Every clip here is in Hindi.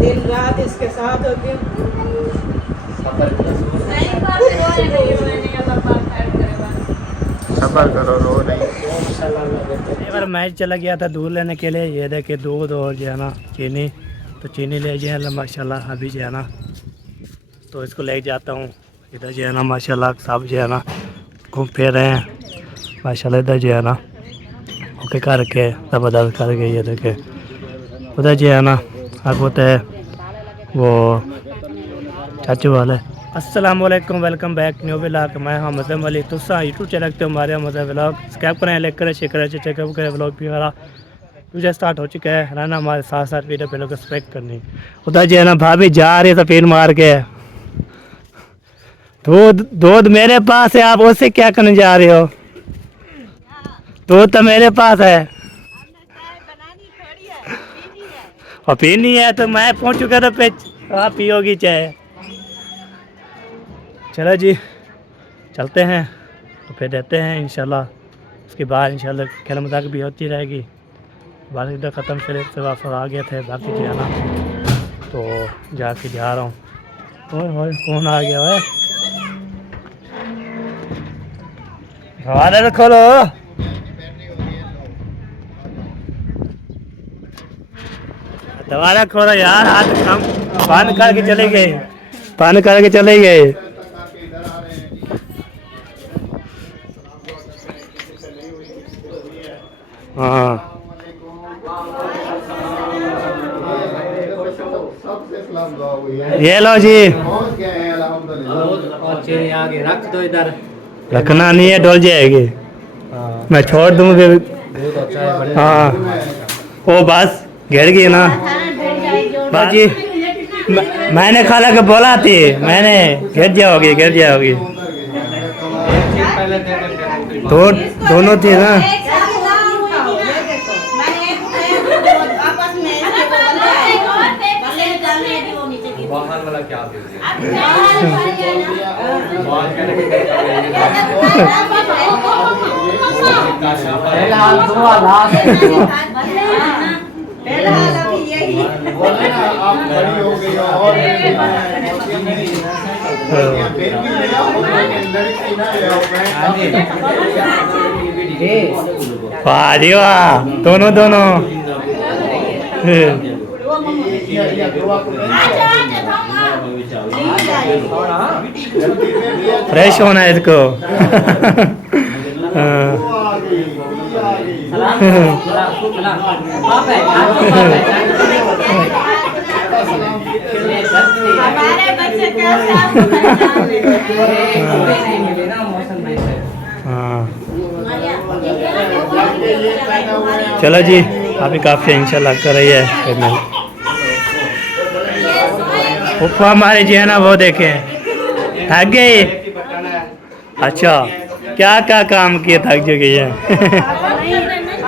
दिन रात इसके साथ होती हूँ। सबर करो, रो नहीं। एक बार मैच चला गया था दूध लेने के लिए, ये देखे दूध और जो है ना चीनी, तो चीनी ले जो है माशाल्लाह अभी जो है ना, तो इसको ले जाता हूँ। इधर जो है ना माशाल्लाह सब जो है ना घूम फिर रहे हैं माशाल्लाह। इधर जो है ना ओके करके ज़बरदस्त करके ये देखे। उधर जो है ना अब होता है वो चाचू वाले। अस्सलाम वालेकुम, वेलकम बैक न्यू व्लॉग। मैं हाँ मज़म अली, तुसा यूट्यूब चैनल रखते हो हमारे मज़ा व्लॉग सब्सक्राइब करें, लाइक करें, शेयर करें, चेकअप करें। व्लॉग भी हमारा वीडियो स्टार्ट हो चुका है, रहना हमारे साथ साथ वीडियो पे लोग एक्सपेक्ट करनी। उधर जो है ना भाभी जा रही है सफ़ीर मार के। दूध दूध मेरे पास है, आप उससे क्या करने जा रहे हो? दूध तो मेरे पास है और पीनी है तो मैं पहुंच चुका था पे, आप पियोगी चाय। चलो जी चलते हैं, तो फिर देते हैं इंशाल्लाह। उसके बाद इंशाल्लाह खेल मजाक भी होती रहेगी। बारिश इधर ख़त्म से वापस आ गए थे, बाकी जो है ना तो जाके जा रहा हूँ। ओए कौन आ गया है? दरवाजा खोलो, दरवाजा खोलो यार, हाथ काम पान करके चले गए, पान करके चले गए। हाँ ये लो जी, आगे रख दो इधर। रखना नहीं है, डल जाएगी। मैं छोड़ दूँ फिर। हाँ ओ बस गिर गई ना बाजी। मैंने खाला के बोला थी, मैंने गिर जाओगी गिर जाओगी। तो दोनों थी ना। बाहर वाला क्या वाह दोनों दोनों फ्रेश होना है इसको। चलो जी अभी काफ़ी इंशाल्लाह कर रही है। ऊपर हमारे जी है ना वो देखे थक गई। अच्छा क्या क्या काम किए थक जो गई है?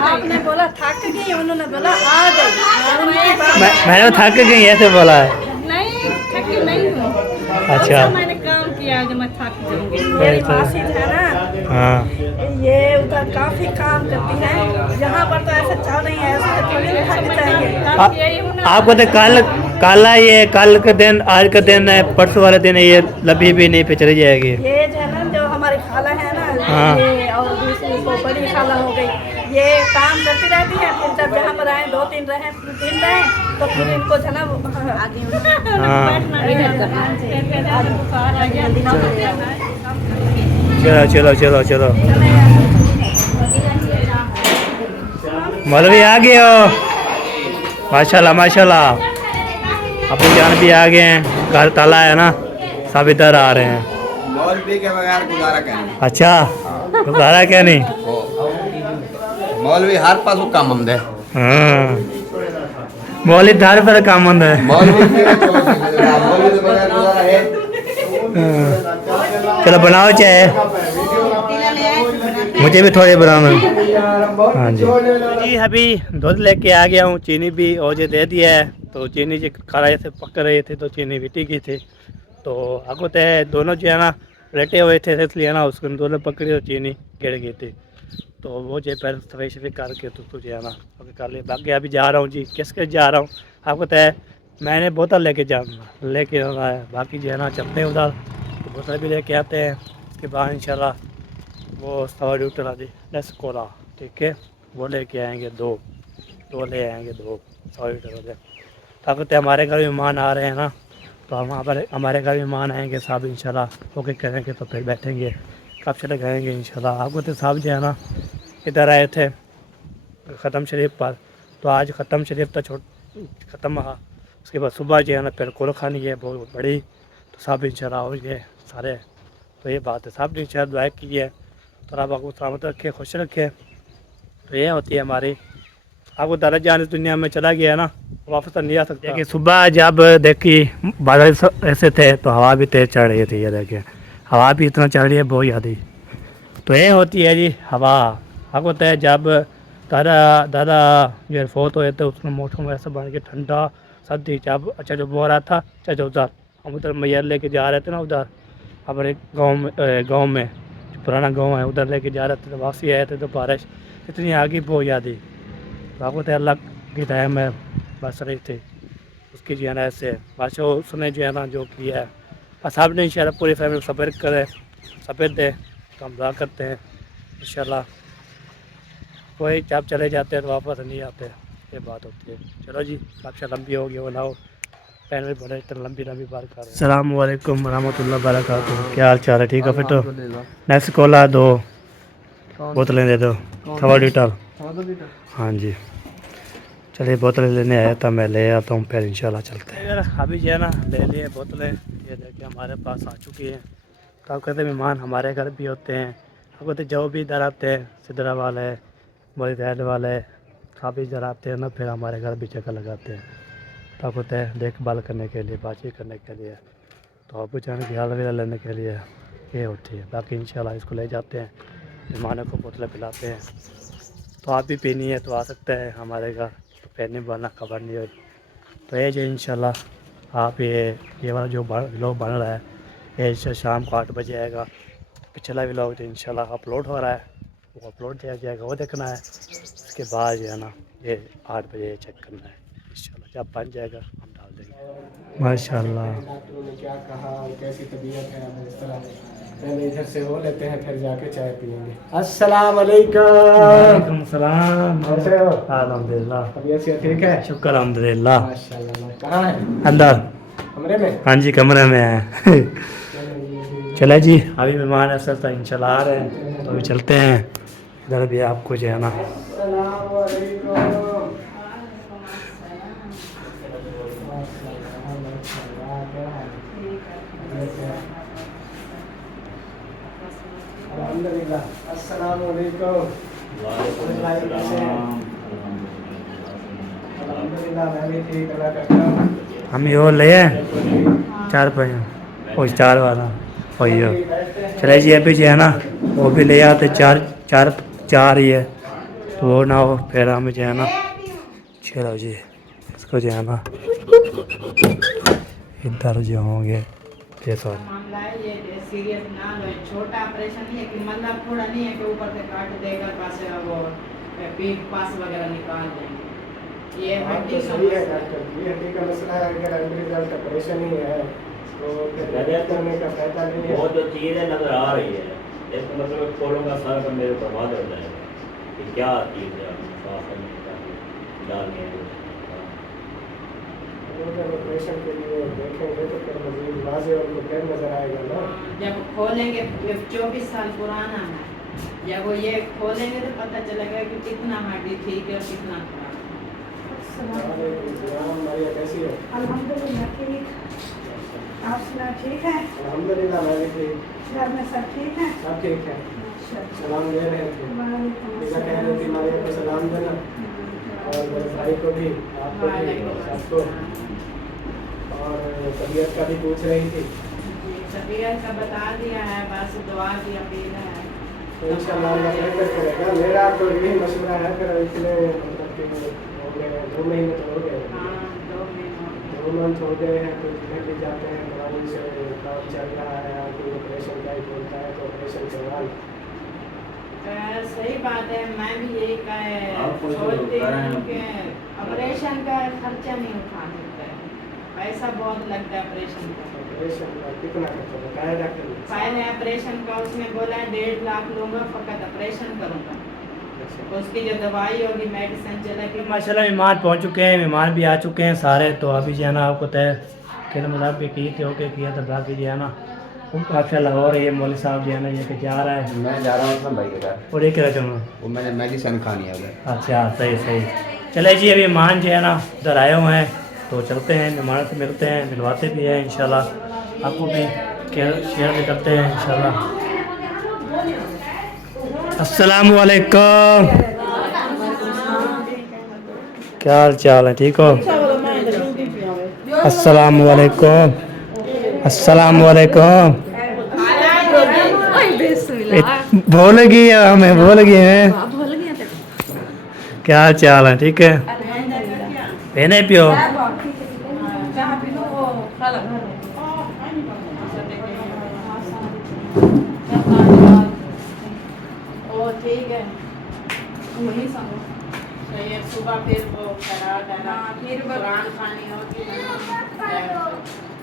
आपने बोला थक गई, उन्होंने बोला आ गई। मैंने थक गई ऐसे बोला है। नहीं थकी नहीं हूँ। अच्छा मैंने काम किया जो मैं थक जाऊंगी। मेरी मासी है ना, हाँ ये उधर काफी काम करती है, यहाँ पर तो ऐसा चल रही है, ऐसे थोड़ी थक जाएंगे। आपको तो कल ये कल का दिन आज का दिन है, परसों वाले दिन ये लबी भी नहीं पे चली जाएगी। ये जो है ना जो हमारी खाला है ना, हाँ। ये और दूसरी को बड़ी खाला हो गई, ये काम करती रहती है। फिर जब जहाँ पर आए 2-3 दिन रहे तो फिर इनको जो है ना चलो चलो चलो चलो मौलवी आ गए हो, माशाल्लाह माशाल्लाह। अपनी जान भी आ गए हैं, घर ताला है ना, सब इधर आ रहे हैं। मौलवी के बगैर गुजारा करना। अच्छा गुजारा क्या नहीं? मौलवी हर पास काम हम दे। हाँ मौलवी धार पर काम होता है। मौलवी के बगैर गुजारा है। चलो बनाओ चाय, मुझे भी थोड़े बनाना। हाँ जी अभी दूध लेके आ गया हूँ, चीनी भी और जो दे दिया है। तो चीनी जो खा रहे थे पक रहे थे तो चीनी भी टिकी थी। तो आगो तो दोनों जो है ना लेटे हुए थे, इसलिए ना उसको दोनों पकड़ी और चीनी गिर गई थी। तो वो जो पैर सफाई शफाई करके तो जो है ना अभी कर ले। बाकी अभी जा रहा हूँ जी, किसके जा रहा हूँ आपको तो मैंने बोतल लेके आना है। बाकी जो है ना चलते हैं उधर, तो बोतल भी लेके आते हैं। उसके बाद इंशाल्लाह वो सवा ड्यूटर कोला, ठीक है, वो लेके आएंगे दो ले आएंगे, दो सवा लीटर वाले। ताकि हमारे घर मेहमान आ रहे हैं ना, तो हम हमारे घर मेहमान आएंगे साहब इंशाल्लाह ओके करेंगे, तो फिर बैठेंगे कब चले जाएंगे इंशाल्लाह। आपको तो साहब जो है ना इधर आए थे ख़त्म शरीफ पर, तो आज ख़त्म शरीफ तो ख़त्म रहा। उसके बाद सुबह जो है ना फिर कुल खानी है बहुत बड़ी, तो सब इंशाल्लाह हो गए सारे। तो ये बात है, सब ने इंशाल्लाह दुआ की है, तो रब आपको सलामत रखे, खुश रखे। तो ये होती है हमारी। आपको दादा जान इस दुनिया में चला गया है ना, वापस तो नहीं आ सकता। देखिए सुबह जब देखी बादल ऐसे थे, तो हवा भी तेज़ चढ़ रही थी। ये देखिए हवा भी इतना चढ़ रही है, बहुत ज़्यादा। तो ये होती है जी हवा। आपको होता है जब दादा जो फोत हुए थे, उसमें मौसम ऐसा बन के ठंडा सर्दी। जब अच्छा जो बो रहा था, अच्छा उधर हम उधर मैयर लेके जा रहे थे ना, उधर हमारे गाँव में पुराना गाँव है, उधर लेके जा रहे थे। तो वापसी आए थे तो बारिश इतनी आगे बहुत ज़्यादा। तो आपको तो अल्लाह की टाइम में बस रही थी उसकी जो है ना ऐसे बादशाह उसने जो है ना जो किया है। साहब ने इंशाल्लाह पूरी फैमिली सब्र करे, सब्र दे, तो हम दुआ करते हैं इंशाल्लाह। कोई जब चले जाते हैं तो वापस नहीं आते, ये बात होती है। चलो जी, आपसे लंबी हो गई वो ना हो, पैनल बड़े इतना लंबी बात कर रहे हैं। अस्सलाम वालेकुम रहमतुल्लाह बरकातुहू। क्या हाल चाल है? ठीक है फिर तो नेक्स्ट कोला दो बोतलें दे दो, सवा लीटर। हाँ जी, चलिए बोतलें लेने आया था, मैं ले आता हूँ, फिर इंशाल्लाह चलते हैं। अभी जो है ना ले लिए बोतलें, ये देखिए हमारे पास आ चुकी हैं। तो आप कहते मेहमान हमारे घर भी होते हैं, आप कहते जो भी इधर आते हैं, सिदरा वाले मोरी रैड वाले सब इधर आते हैं ना, फिर हमारे घर भी चक्कर लगाते हैं। तो आप कहते हैं देखभाल करने के लिए, बातचीत करने के लिए, तो आप जाने की हाल वगैरह लेने के लिए ये होती है। बाकी इंशाल्लाह इसको ले जाते हैं, मेहमानों को बोतलें पिलाते हैं। तो आप भी पीनी है तो आ सकते हैं हमारे घर, तो पहनने वाला खबर नहीं हो। तो ये जो इंशाल्लाह आप ये वाला जो व्लॉग बन रहा है, ये शाम को 8 बजे आएगा। पिछला व्लॉग जो इंशाल्लाह अपलोड हो रहा है, वो अपलोड किया जाएगा, वो देखना है। उसके बाद जो है ना ये 8 बजे चेक करना है इंशाल्लाह। जब बन जाएगा हम डाल देंगे। माशाल्लाह डॉक्टरों ने क्या कहा और कैसी तबीयत है, अब इस तरह पहले इधर से हो लेते हैं, फिर जाके चाय पियेंगे। अस्सलाम वालेकुम। वालेकुम सलाम। कैसे हो? अल्हम्दुलिल्लाह, तबीयत से ठीक है? शुक्र अल्हम्दुलिल्लाह। माशाल्लाह। कहाँ है? अंदर कमरे में? हाँ जी कमरे में है। चले जी, अभी मेहमान ऐसा था इंशाल्लाह आ रहे हैं, तो अभी चलते हैं इधर भी। आपको जो है ना अस्सलाम वालेकुम। अल्हम्दुलिल्लाह। अस्सलाम वालेकुम। अल्हम्दुलिल्लाह, मैं भी ठीक, अल्लाह का करम। हम ये ले आए 4 पहिया और 4 वाला पहिया। चले जी, अभी जो है ना वो भी ले आते, चार ही है, तो वो ना हो फिर हम जो है ना। चलो जी, इसको जो है ना इधर जो होंगे ये सॉरी मामला है ये सीरियस ना लो, छोटा ऑपरेशन नहीं है कि मतलब थोड़ा नहीं है कि ऊपर से काट देगा पास वो पीठ पास वगैरह निकाल देंगे। ये बात हड्डी तो का सही है मसला है। डॉक्टर, ये हड्डी का मसला है। अगर अंदर रिजल्ट ऑपरेशन ही है तो फिर रैडिएट करने का फायदा नहीं है। वो जो चीज़ें नज़र आ रही है, इसका मतलब खोलूँगा सारा का मेरे बर्बाद हो जाएगा कि क्या चीज़ है साफ करने का डालने अगर ऑपरेशन के लिए देखेंगे तो फिर मजीद वाज़ेह और क्लियर नजर आएगा ना। जब खोलेंगे 24 साल पुराना है, जब वो ये खोलेंगे तो पता चलेगा कि कितना हड्डी ठीक है और कितना खराब। मारिया कैसी हो? अल्हम्दुलिल्लाह ठीक, आप सुना ठीक है? अल्हम्दुलिल्लाह मैं भी ठीक। घर में सब ठीक है? सब ठीक है। अच्छा। सलाम दे रहे थे, वालेकुम बेटा कह रही थी मारिया को सलाम देना, और मेरे भाई को भी, आपको भी, सबको। और तबीयत का भी पूछ रही थी, जी, तबीयत का बता दिया है, बस दुआ की अपील है। तो इंशाल्लाह अल्लाह बेहतर करेगा। मेरा तो यही मशवरा है, फिर इतने मतलब कि हो गए 2 महीने तो हो गए, हाँ 2 महीने 2 मंथ हो गए हैं, तो जिधर भी जाते हैं दवाई से काम चल रहा है। और कोई ऑपरेशन का ही बोलता है तो ऑपरेशन करवा लो। सही बात है, मैं भी यही आपको जो सोचती कराएं। हूँ कि ऑपरेशन का खर्चा नहीं उठा सकते, पैसा बहुत लगता है ऑपरेशन का। ऑपरेशन का कितना खर्चा बताया डॉक्टर ने? पहले ऑपरेशन का उसने बोला 1.5 लाख लूंगा, फकत ऑपरेशन करूंगा। अच्छा। उसकी जो दवाई होगी, मेडिसिन चलेगी। माशाल्लाह मेहमान पहुंच चुके हैं, मेहमान भी आ चुके हैं सारे। तो अभी जो है ना आपको तय खेल मुलाब भी किए थे, ओके किया था, बाकी जो है ना माशाल्लाह हो रही है। मौलवी साहब जो है ना ये कि जा रहा है मैं जा रहा हूँ अपने भाई के घर, और एक रकम। वो मैंने मेडिसिन खानी है उधर। अच्छा सही सही। चले जी, अभी मेहमान जो है ना उधर आए हुए हैं, तो चलते हैं मेहमान से मिलते हैं, मिलवाते भी हैं इंशाल्लाह, आपको भी शेयर भी करते हैं इंशाल्लाह। अस्सलामु अलैकुम, क्या हाल चाल है, ठीक हो? अस्सलामु अलैकुम, अस्सलामु अलैकुम। भूल गई हमें, भूल गए हैं। क्या हाल चाल है, ठीक है? पहने पियो। ठीक है, तो ये सुबह फिर वो फिर कुरान खानी होगी।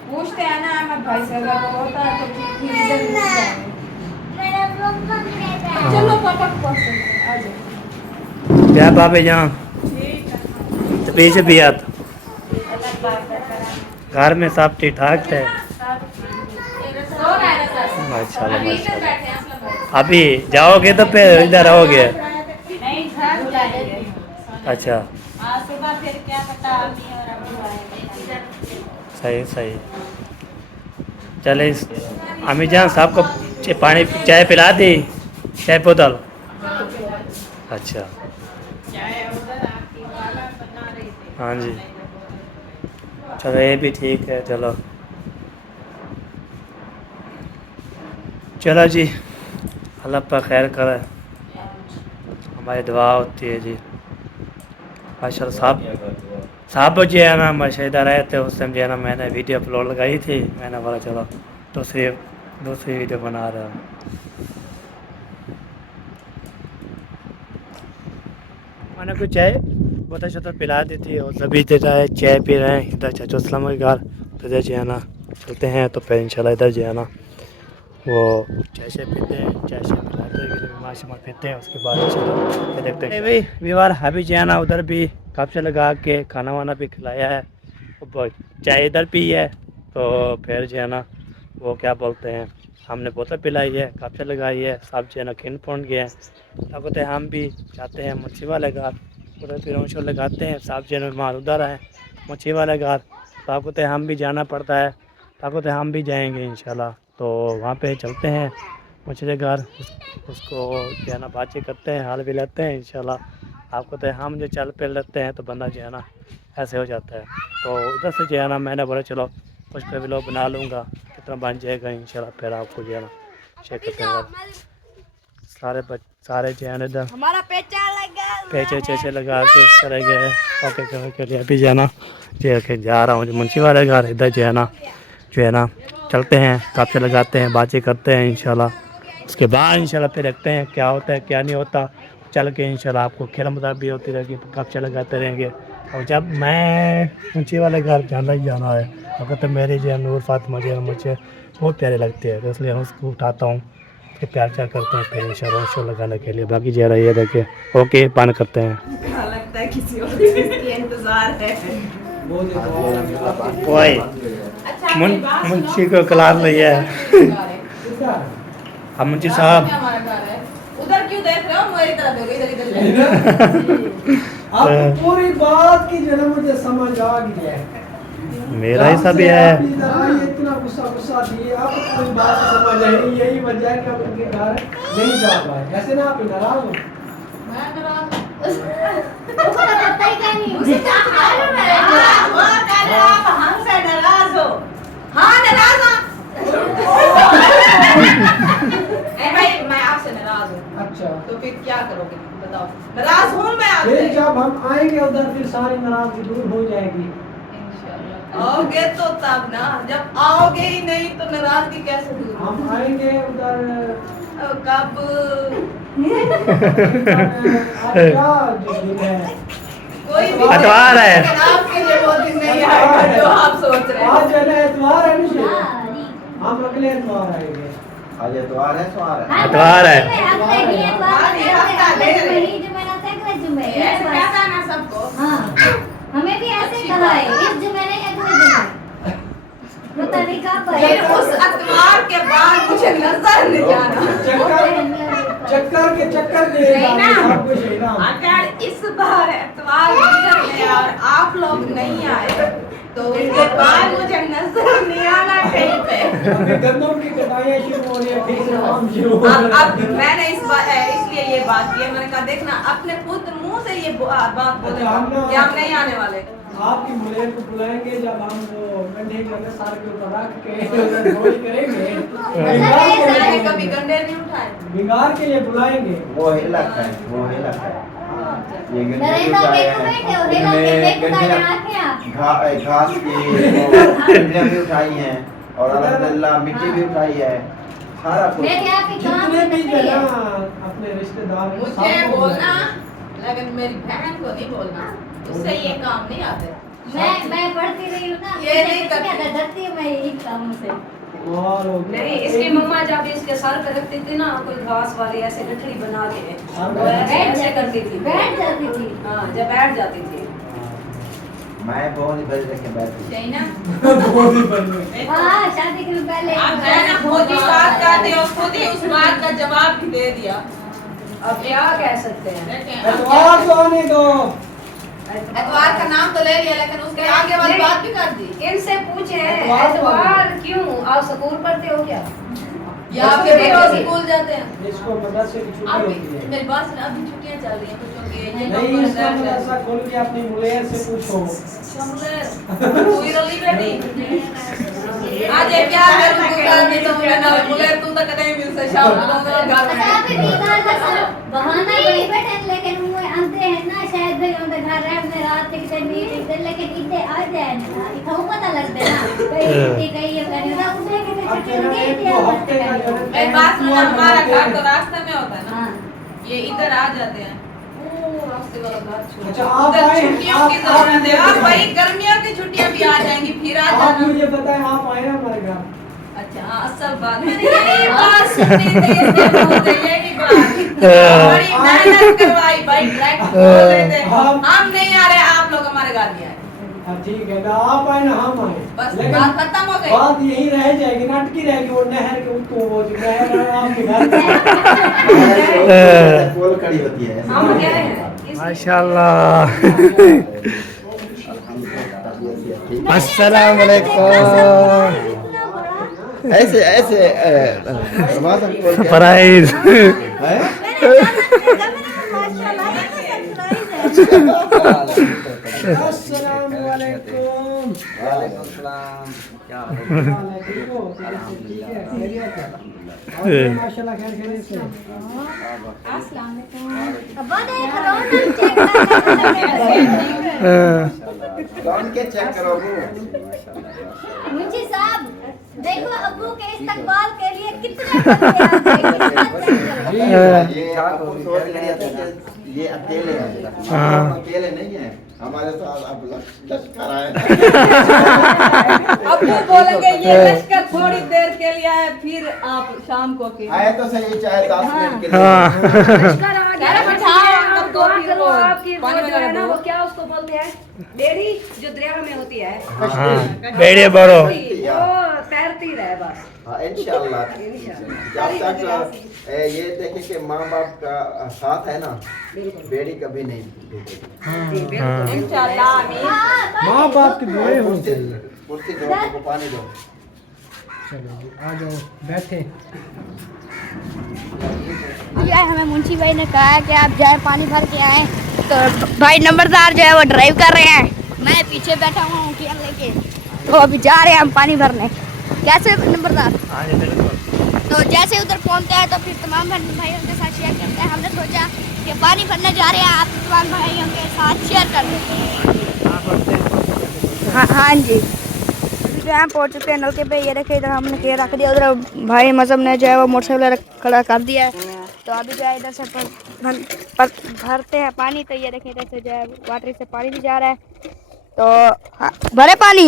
पूछते हैं ना अहमद भाई से, अगर वो होता है तो फिर इधर मिल जाएंगे। चलो पापा को पास आ जाओ। क्या पापे जान तो पीछे भी आत घर में सब ठीक ठाक थे? माशाल्लाह माशाल्लाह। अभी जाओगे तो फिर इधर आओगे? अच्छा सुबह फिर क्या पता अम्मी और अब्बू आएंगे। सही सही। चले अम्मी जान साहब को पानी चाय पिला दी, चाय बोतल? अच्छा हाँ जी, चलो ये भी ठीक है। चलो चलो जी, अल्लाह पर खैर करे, हमारी दुआ होती है जी। माशाल्लाह साहब जो है ना मशहिदा रहे थे उस टाइम जो है ना मैंने वीडियो अपलोड लगाई थी, मैंने बोला चलो दूसरी वीडियो बना रहा हूँ। मैंने कुछ चाय बोतल शतल पिला दी थी और सभी चाय पी रहे हैं इधर चाचू असलम के घर। तो इधर जो है ना चलते हैं, तो फिर इंशाल्लाह इधर जो है ना वो चाय से पीते हैं, चाय से पिलाते हैं, माश पीते हैं, उसके बाद चलो देखते हैं भाई विवार। अभी जो है ना उधर भी कब्जा लगा के खाना वाना भी खिलाया है, चाय इधर पी है, तो फिर जो है ना वो क्या बोलते हैं, हमने बोतल पिलाई है, कब्जा लगाई है, सब जो है ना खिन पहुँच गए हैं। तब कहते हैं हम भी जाते हैं मच्छी वाले घर, उधर फिर शो लगाते हैं, सब जो है माल उधर है मच्छी वाले घर। तो आपको तो हम भी जाना पड़ता है, आपको तो हम भी जाएंगे इंशाल्लाह। तो वहाँ पे चलते हैं मछली घर, उसको जो है ना बातचीत करते हैं, हाल भी लेते हैं इंशाल्लाह। आपको तो हम जो चल पे लेते हैं तो बंदा जो है ना ऐसे हो जाता है। तो उधर से जो है ना मैंने बोला चलो कुछ पे भी लोग बना लूँगा, कितना बन जाएगा इंशाल्लाह, फिर आपको जो है ना चेक करते हैं। सारे जो है ना इधर पैचे लगा के चले गए ओके करने के लिए। अभी जो है ना जा रहा हूँ जो मुंशी वाले घर, इधर जो है ना चलते हैं, कापसे लगाते हैं, बातें करते हैं इंशाल्लाह। उसके बाद इंशाल्लाह फिर देखते हैं क्या होता है क्या नहीं होता, चल के इंशाल्लाह आपको खेल मदार भी होती रहेगी, कापसे लगाते रहेंगे। और जब मैं मुंशी वाले घर जाना ही जाना है, अगर तो मेरे जो नूर फातिमा जो है मुझे बहुत प्यारे लगते हैं, तो इसलिए हम उसको उठाता हूँ, उसके प्यार चार करते हैं, फिर इंशाल्लाह शो लगाने के लिए। बाकी जो है ये देखिए ओके पान करते हैं। लगता है किसी और चीज़ की इंतजार है। मुंशी को कलार लिया है। अब मुंशी साहब उधर क्यों देख रहे हो, मेरी तरफ देखो, इधर अब पूरी बात की जो है मुझे समझ आ गई है। मेरा हिस्सा भी है। इतना गुस्सा दिए आप कोई बात समझ आई, यही वजह है कि आप उनके घर नहीं जा पाए। ऐसे ना आप नाराज हो। मैं नाराज उसको तो पता ही क्या नहीं, उसे क्या हाल है मेरे वो कह रहा आप हमसे नाराज हो। हाँ नाराज हो। ए भाई मैं आपसे नाराज हूँ। अच्छा तो फिर क्या करोगे बताओ, नाराज हूँ मैं आपसे। फिर जब हम आएंगे उधर फिर सारी नाराजगी दूर हो जाएगी। आओगे तो तब ना, जब आओगे ही नहीं तो नाराजगी कैसे दूर होगी? हम आएंगे उधर कब? आज क्या जो दिन है? कोई भी अतवार है। अगर आपके लिए वो दिन नहीं आएगा जो आप सोच रहे हैं। आज जो है ना एतवार है ना, हाँ, हम अगले एतवार आएंगे। आज एतवार है, सोमवार है। एतवार है। ऐसे कहता है ना सबको। हाँ, हमें भी ऐसे कहा है, इस जुमे नहीं अगले जुमे। पता नहीं कब फिर उस अतवार के बाद मुझे नजर नहीं आना। चक्कर के चक्कर दे नहीं ना। सब कुछ है ना। अगर इस बार एतवार गुजर गया और आप लोग नहीं आए तो उसके बाद मुझे नजर नहीं आना कहीं पे। अभी गंदम की कटाइयाँ शुरू हो रही है, फिर से काम शुरू हो रहा है। अब मैंने इसलिए ये बात की है, मैंने कहा देखना अपने खुद मुंह से ये बात बोले कि हम नहीं आने वाले। आपकी मुलेर को बुलाएंगे जब हम वो गंडे के अंदर सार के ऊपर रख के गोली करेंगे। मैंने कभी गंडे नहीं उठाए। बिगाड़ के लिए बुलाएंगे। वो हिलक है, वो हिलक है। ये गंदे नरेंद्र उठाए के हैं। बैठे हो, हेला के इनमें बैठ गंडे- बना के आप। घास की गंडियाँ भी उठाई हैं और अल्हम्दुलिल्लाह मिट्टी भी उठाई है, सारा कुछ। मैं क्या आपके काम जितने भी में जो है नहीं ना है। अपने रिश्तेदार हैं, मुझे सबको बोलना बुलाएंगे। लेकिन मेरी बहन को नहीं बोलना, उससे ये काम नहीं आते। मैं पढ़ती रही हूँ ना, ये नहीं करती डरती हूँ मैं यही कामों से। और नहीं, इसकी मम्मा जब इसके सर पे रखती थी ना कोई घास वाली ऐसे गठरी बना के वो ऐसे करती थी, बैठ जाती थी। हाँ जब बैठ जाती थी। मैं बहुत ही बज रखे बैठी। सही ना? बहुत ही बढ़िया। हाँ, शादी के पहले आप जो है ना खुद ही बात करते हो, खुद ही उस बात का जवाब भी दे दिया। अब क्या कह सकते हैं। एतवार तो आने दो। एतवार का नाम तो ले लिया लेकिन उसके आगे वाली बात भी कर दी। इनसे पूछे एतवार तो एतवार क्यों आप स्कूल पढ़ते हो क्या? या आपके बच्चे स्कूल जाते हैं? इसको मदरसे की छुट्टी अभी होती है। मेरी बात सुनो, अभी छुट्टियां चल रही हैं बच्चों की। ये नहीं, इसका मदरसा खोल के अपनी मुलेर से पूछो। पूरी रली बेटी आज ये क्या करूं दुकान में तो मैं ना बोले तू तो कदे मिल से शाम को घर में बहाना नहीं बैठे लेकिन वो आते हैं ना शायद भाई उनके घर रहे में रात के मीटिंग दे लेकिन इतने आ जाए ना इतना पता लगता है ना कहीं कहीं ये करने ना उसे के छुट्टी हो गई थी एक बात सुनो, हमारा घर तो रास्ते में होता है ना, ये इधर आ जाते हैं रास्ते वाला घर छोड़ अच्छा, आप उधर आए- छुट्टियों की आप- जरूरत है। अब भाई गर्मियों की छुट्टियां भी आ जाएंगी फिर आ आप जाना। मुझे बताएं, आप आए हैं हमारे घर। अच्छा हाँ, असल बात मैंने यही बात सुनी थी इसके मुंह से, यही बात बड़ी मेहनत करवाई भाई डायरेक्ट बोल रहे थे हम नहीं आ रहे, आप लोग हमारे घर नहीं आए। हाँ, ठीक है ना, आप आए ना हम आए। बस लेकिन बात खत्म हो गई। बात यही रह जाएगी, नाटकी रहेगी। वो नहर के तो वो जो नहर है आपके घर पोल खड़ी होती है। हम कह रहे हैं माशाल्लाह। अस्सलाम वालेकुम। ऐसे ऐसे आवाज हम खोल के प्राइज हैं? अस्सलाम वालेकुम। वालेकुम सलाम। क्या हाल है? ठीक हो? ठीक है, खैरियत है? और माशाल्लाह खैर खैरियत से। अस्सलाम वालेकुम। अब देख रौनक चेक कौन के चेक करोगे? मुंशी साहब देखो अब्बू के इस्तकबाल के लिए कितने बंदे आ गए। ये आपको सोच नहीं आता कि ये अकेले हैं। हाँ। हम अकेले नहीं हैं, हमारे साथ अब लश्कर आए। अब्बू बोलेंगे ये लश्कर थोड़ी देर के लिए आए, फिर आप शाम को के आए तो सही, चाहे 10 मिनट के लिए। हाँ। लश्कर आ गया, अरे बिठाओ, आप अब दुआ फिर करो, वो आपकी वो पानी जो है वगैरह ना दो। वो क्या उसको बोलते हैं बेड़ी जो दरिया में होती है हाँ, बेड़े बड़ो। वो तैरती रहे बस। हाँ, इंशाल्लाह। जब तक ये देखे कि माँ बाप का साथ है ना, बेड़ी कभी नहीं डूबेगी। इंशाल्लाह आमीन। माँ बाप की दुआएं होनी कुर्सी चाहिए। कुर्सी दो, उनको पानी दो। चलो जी, आ जाओ, बैठे। ये हमें मुंशी भाई ने कहा है कि आप जाए पानी भर के आए, तो भाई नंबरदार जो है वो ड्राइव कर रहे हैं, मैं पीछे बैठा हुआ हूँ केन लेके। तो अभी जा रहे हैं हम पानी भरने। कैसे नंबरदार? तो जैसे उधर पहुँचते हैं तो फिर तमाम भाइयों के साथ शेयर करते हैं। हमने सोचा कि पानी भरने जा रहे हैं, आप तमाम भाइयों के साथ शेयर कर देते हैं। हाँ जी, जो है पहुँच चुके हैं नलके पे। ये देखिए इधर हमने के रख दिया, उधर भाई मजहब ने जो है वो मोटरसाइकिल खड़ा कर दिया है। तो अभी जो है इधर से भरते हैं पानी। तो ये देखिए इधर से जो है वाटरी से पानी भी जा रहा है। तो भरे पानी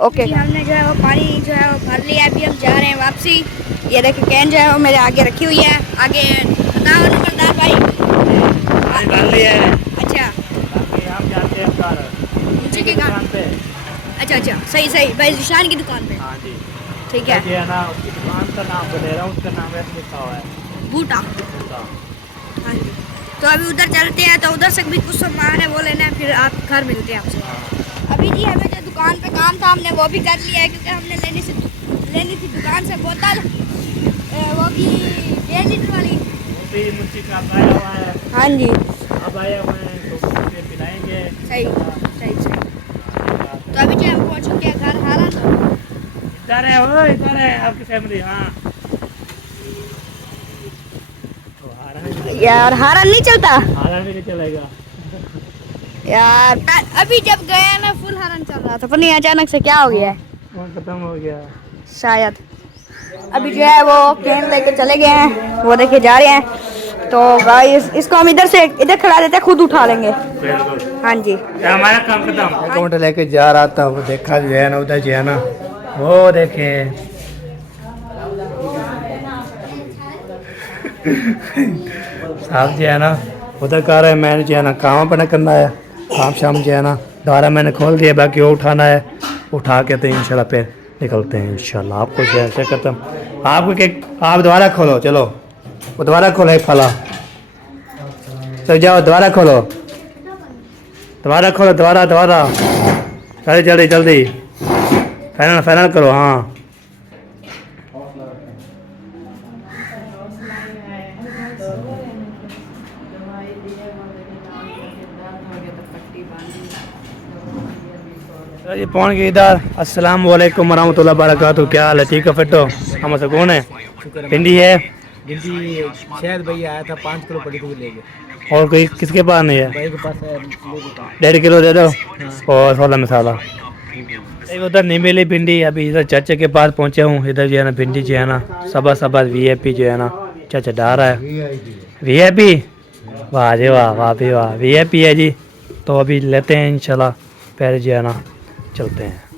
ओके। हमने जो है वो पानी जो है वो भर लिया। अभी हम जा रहे हैं वापसी। ये देखिए कैन जो है वो मेरे आगे रखी हुई है। आगे बताओ नंबरदार भाई। भर लिया है। अच्छा आप जाते हैं नीचे की दुकान पे। अच्छा अच्छा सही सही भाई जिशान की दुकान पे। हाँ जी ठीक है। ये ना उसकी दुकान का नाम बता रहा हूँ, उसका नाम ऐसे लिखा हुआ है बूटा। हाँ जी तो अभी उधर चलते हैं। तो उधर से भी कुछ सामान है वो लेना है, फिर आप घर मिलते हैं आपसे। अभी जी हमें जो दुकान पे काम था हमने वो भी कर लिया है, क्योंकि हमने लेनी थी दुकान से बोतल, वो भी 1.5 लीटर वाली। मुझे का आया हुआ है। हाँ जी अब आया हुआ है तो फिर पिलाएंगे। सही सही सही। तो अभी जो हम पहुँच चुके हैं घर हारा। तो इधर है आपकी फैमिली। हाँ यार हारा नहीं चलता हालन भी नहीं चलेगा यार। अभी जब गया ना फुल हरन चल रहा था, पर नहीं अचानक से क्या हो गया है खत्म हो गया शायद। अभी जो है वो कैन लेके चले गए हैं, वो देखे जा रहे हैं। तो गाइस इसको हम इधर खड़ा देते हैं, खुद उठा लेंगे। हाँ जी हमारा काम खत्म। अकाउंट लेके जा रहा था, वो देखा जो है ना उधर जो है ना वो देखे साहब जो है ना उधर कह रहे हैं। मैंने जो है ना काम अपना करना है, काम शाम जो है ना दोबारा मैंने खोल दिया। बाकी वो उठाना है, उठा के तो इंशाल्लाह फिर निकलते हैं इंशाल्लाह। आपको जो है करता हूँ आपको कि आप दोबारा खोलो। चलो वो दोबारा खोलो एक फला। चल जाओ दोबारा खोलो दोबारा जल्दी जल्दी फाइनल करो। हाँ ये पहुँच गए इधर। अस्सलाम वालेकुम वरहमतुल्लाहि वबरकातुहू। क्या हाल है? ठीक है फिट हो? हम से कौन है? भिंडी है। भिंडी शायद भैया आया था 5 किलो पड़ी थी ले गए। और कोई किसके पास नहीं है? भाई के पास है 1.5 किलो दे दो और 16 मसाला। उधर नहीं मिली भिंडी। अभी इधर चाचा के पास पहुंचे हूँ। इधर जो है ना भिंडी जो है ना सबा VIP जो है ना चाचा डाल रहा है। VIP वाह जी वाह भी वाह VIP है जी। तो अभी लेते हैं इंशाल्लाह, फिर जो है ना चलते हैं।